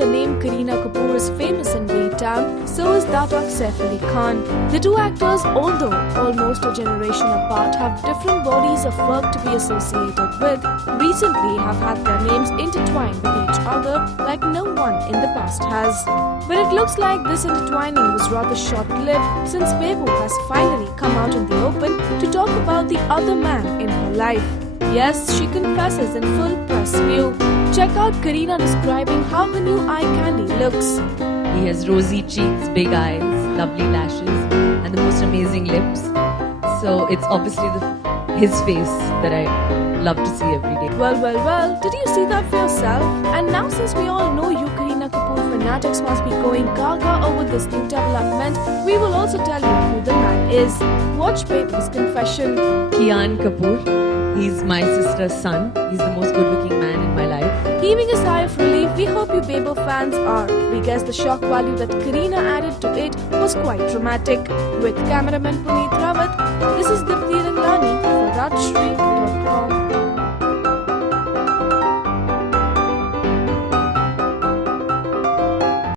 the name Kareena Kapoor is famous in B-Town, so is that of Saif Ali Khan. The two actors, although almost a generation apart, have different bodies of work to be associated with, recently have had their names intertwined with each other like no one in the past has. But it looks like this intertwining was rather short-lived, since Bebo has finally come out in the open to talk about the other man in her life. Yes, she confesses in full press view. Check out Kareena describing how her new eye candy looks. He has rosy cheeks, big eyes, lovely lashes, and the most amazing lips. So it's obviously his face that I love to see every day. Well, did you see that for yourself? And now since we all know you Kareena Kapoor fanatics must be going gaga over this new development, we will also tell you who the man is. Watch Bebo's confession. Kian Kapoor. He's my sister's son. He's the most good-looking man in my life. Heaving a sigh of relief, we hope you Bebo fans are. We guess the shock value that Kareena added to it was quite dramatic. With cameraman Puneet Rawat, this is Dipti Ranglani for Rajshri.